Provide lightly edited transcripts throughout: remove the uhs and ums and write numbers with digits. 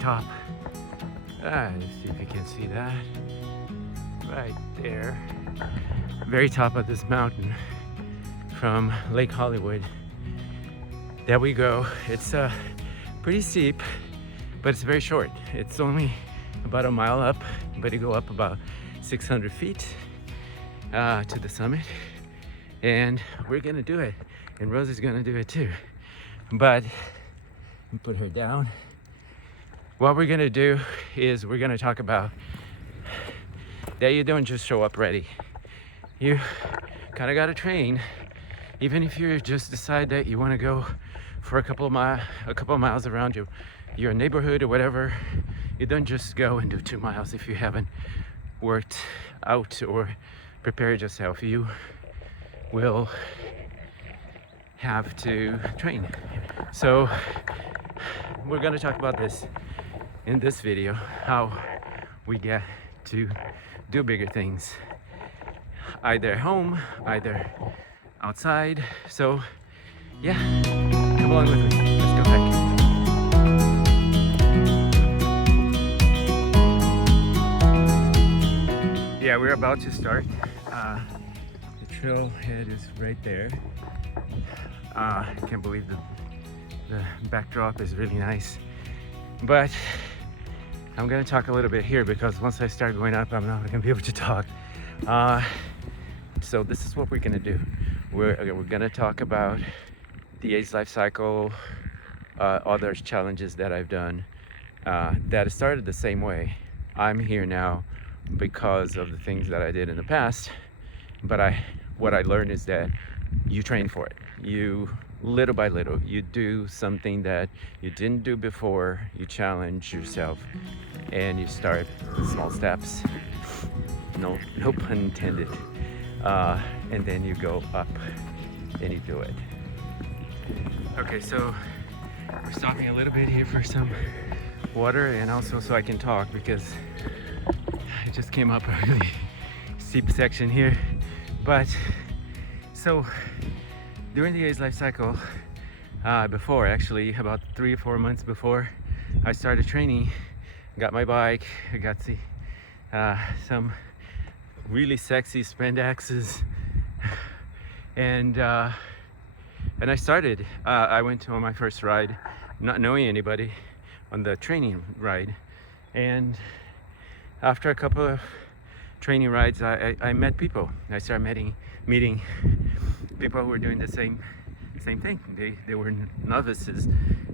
top. Let's see if you can see that. Right there. Very top of this mountain from Lake Hollywood. There we go. It's pretty steep, but it's very short. It's only about a mile up, but you go up about 600 feet to the summit. And we're gonna do it. And Rosie's gonna do it too. But put her down. What we're gonna do is we're gonna talk about that you don't just show up ready. You kind of gotta train, even if you just decide that you want to go for a couple of miles around your neighborhood or whatever. You don't just go and do 2 miles if you haven't worked out or prepared yourself. You will have to train. So we're going to talk about this in this video, how we get to do bigger things, either home, either outside. So yeah, come along with me. Let's go hike. Yeah, we're about to start. The trailhead is right there. I can't believe the backdrop is really nice. But I'm gonna talk a little bit here because once I start going up, I'm not gonna be able to talk. So this is what we're gonna do. We're gonna talk about the AIDS LifeCycle, other challenges that I've done that started the same way. I'm here now because of the things that I did in the past, but what I learned is that you train for it. You little by little, you do something that you didn't do before, you challenge yourself, and you start with small steps. No pun intended. And then you go up and you do it. Okay, so we're stopping a little bit here for some water and also so I can talk because I just came up a really steep section here. But so during the AIDS LifeCycle, before actually, about 3 or 4 months before I started training, got my bike, I got some really sexy spandexes, and I started. I went on my first ride, not knowing anybody, on the training ride, and after a couple of training rides, I met people. I started meeting people who were doing the same thing. They were novices,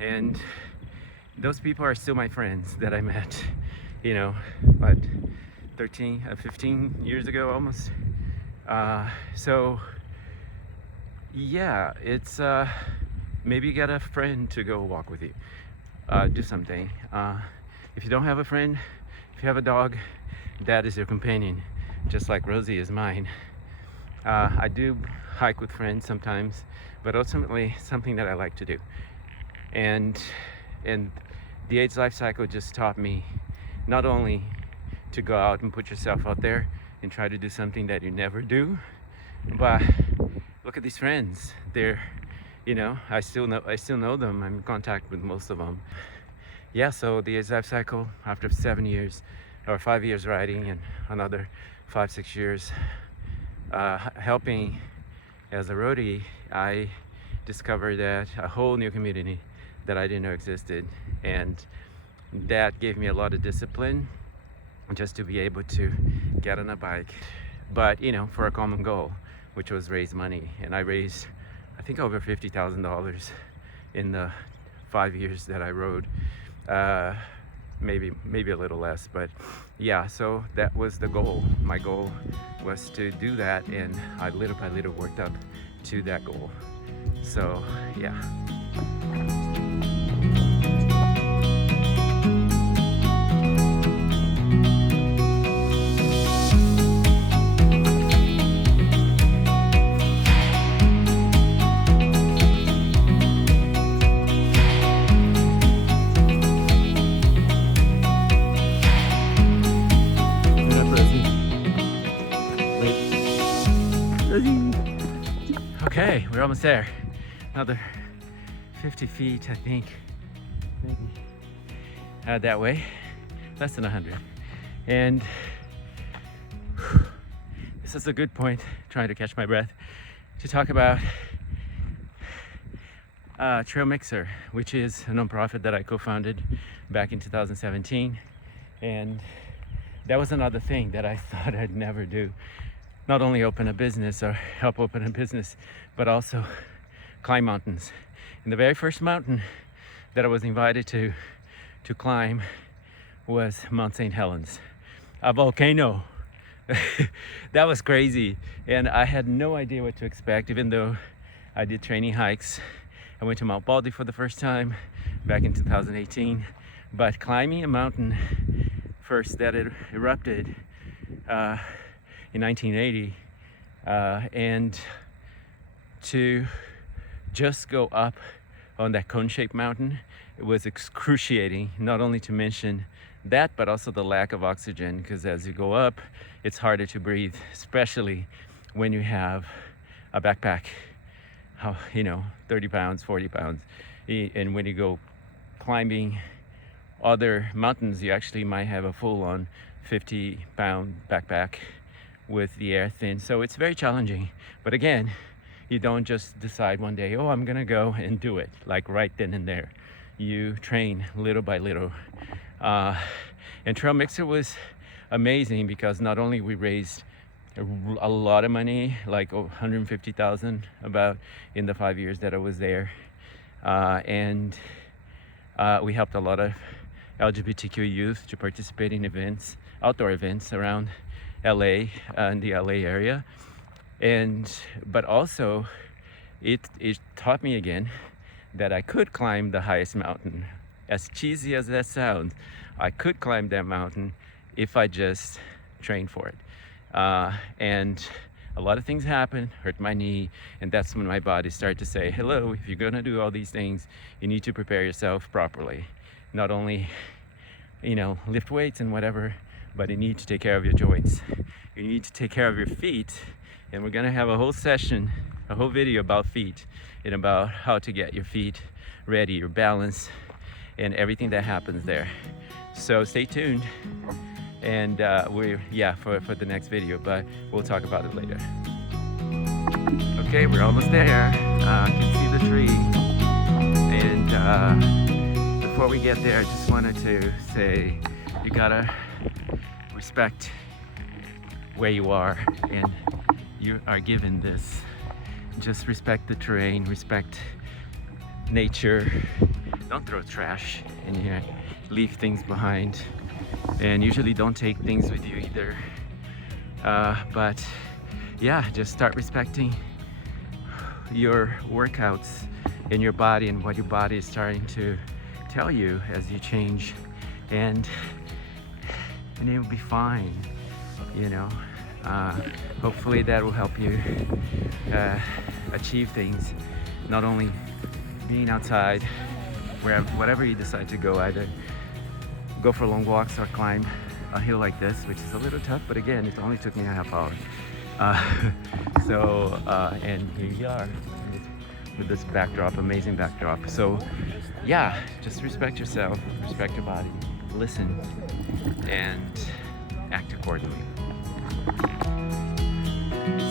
and those people are still my friends that I met, you know, but 15 years ago almost. So yeah, it's maybe you got a friend to go walk with you, do something. If you don't have a friend, if you have a dog, that is your companion, just like Rosie is mine. I do hike with friends sometimes, but ultimately something that I like to do. And the AIDS LifeCycle just taught me not only to go out and put yourself out there and try to do something that you never do, but look at these friends. They're, you know, I still know them. I'm in contact with most of them. Yeah, so the AIDS LifeCycle, after 7 years or 5 years riding and another 5-6 years helping as a roadie, I discovered that a whole new community that I didn't know existed, and that gave me a lot of discipline just to be able to get on a bike, but you know, for a common goal, which was raise money. And I raised, I think, over $50,000 in the 5 years that I rode. Maybe a little less, but yeah, so that was the goal. My goal was to do that, and I little by little worked up to that goal. So yeah. Okay, we're almost there. Another 50 feet, I think. Maybe. that way, less than 100. And this is a good point, trying to catch my breath, to talk about Trailmixer, which is a nonprofit that I co-founded back in 2017. And that was another thing that I thought I'd never do. Not only open a business or help open a business, but also climb mountains. And the very first mountain that I was invited to climb was Mount St. Helens, a volcano. That was crazy. And I had no idea what to expect, even though I did training hikes. I went to Mount Baldy for the first time back in 2018. But climbing a mountain first that it erupted in 1980, and to just go up on that cone-shaped mountain, it was excruciating, not only to mention that, but also the lack of oxygen, because as you go up, it's harder to breathe, especially when you have a backpack, 30 pounds, 40 pounds. And when you go climbing other mountains, you actually might have a full-on 50-pound backpack with the air thin. So it's very challenging. But again, you don't just decide one day, oh, I'm gonna go and do it, like right then and there. You train little by little. And Trailmixer was amazing because not only we raised a lot of money, like 150,000 about in the 5 years that I was there, and we helped a lot of LGBTQ youth to participate in events, outdoor events around LA and the LA area. But also it taught me again that I could climb the highest mountain. As cheesy as that sounds, I could climb that mountain if I just trained for it. And a lot of things happened, hurt my knee, and that's when my body started to say, hello, if you're gonna do all these things, you need to prepare yourself properly. Not only, lift weights and whatever, but you need to take care of your joints. You need to take care of your feet, and we're gonna have a whole session, a whole video about feet and about how to get your feet ready, your balance, and everything that happens there. So stay tuned, and for the next video, but we'll talk about it later. Okay, we're almost there. You can see the tree, and before we get there, I just wanted to say you gotta respect where you are, and you are given this. Just respect the terrain, respect nature. Don't throw trash in here, leave things behind, and usually don't take things with you either. But yeah, just start respecting your workouts in your body and what your body is starting to tell you as you change, and it'll be fine. Hopefully that will help you achieve things, not only being outside, whatever you decide to go, either go for long walks or climb a hill like this, which is a little tough, but again, it only took me a half hour. And here you are with this backdrop, amazing backdrop. So yeah, just respect yourself, respect your body, listen, and act accordingly.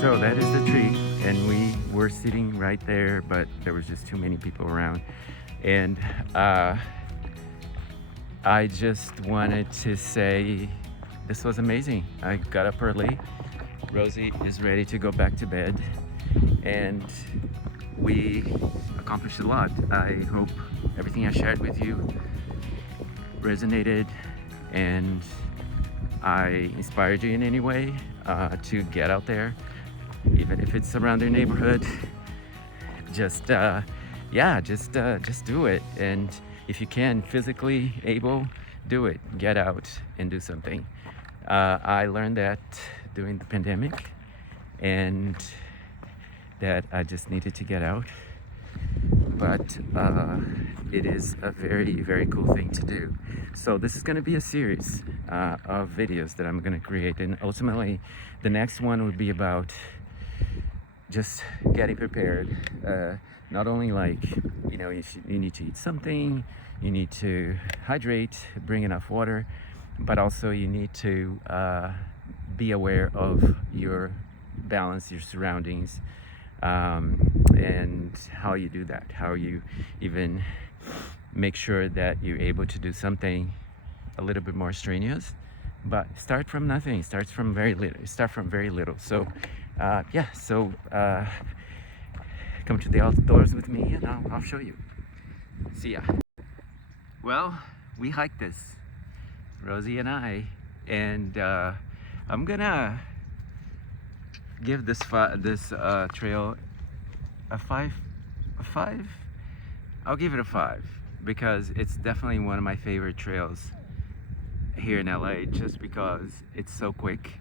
So that is the tree, and we were sitting right there, but there was just too many people around. And I just wanted to say this was amazing. I got up early. Rosie is ready to go back to bed, and we accomplished a lot. I hope everything I shared with you resonated, and I inspired you in any way to get out there, even if it's around your neighborhood. Just do it. And if you can, physically able, do it. Get out and do something. I learned that during the pandemic, and that I just needed to get out. But it is a very, very cool thing to do. So this is going to be a series of videos that I'm going to create, and ultimately the next one would be about just getting prepared. Not only like, you need to eat something, you need to hydrate, bring enough water, but also you need to be aware of your balance, your surroundings, and how you do that, how you even make sure that you're able to do something a little bit more strenuous. But start from nothing, start from very little. So come to the outdoors with me and I'll show you. See ya. Well, we hiked this, Rosie and I, and I'm gonna give this trail a five. I'll give it a 5 because it's definitely one of my favorite trails here in LA, just because it's so quick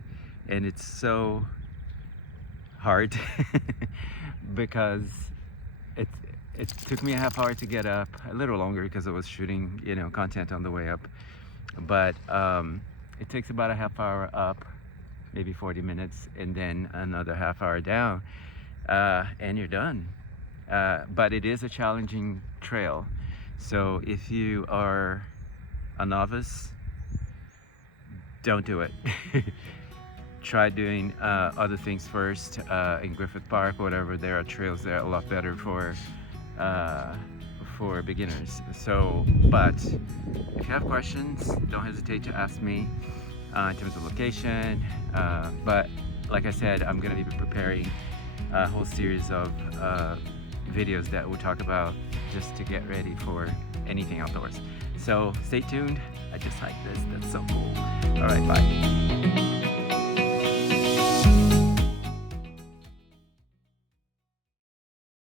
and it's so hard because it took me a half hour to get up, a little longer because I was shooting content on the way up, but it takes about a half hour up, maybe 40 minutes, and then another half hour down, and you're done. But it is a challenging trail, so if you are a novice, don't do it. Try doing other things first. In Griffith Park or whatever, there are trails that are a lot better for beginners. So, but if you have questions, don't hesitate to ask me in terms of location. But like I said, I'm gonna be preparing a whole series of videos that we'll talk about just to get ready for anything outdoors. So stay tuned. I just hiked this. That's so cool. All right, bye.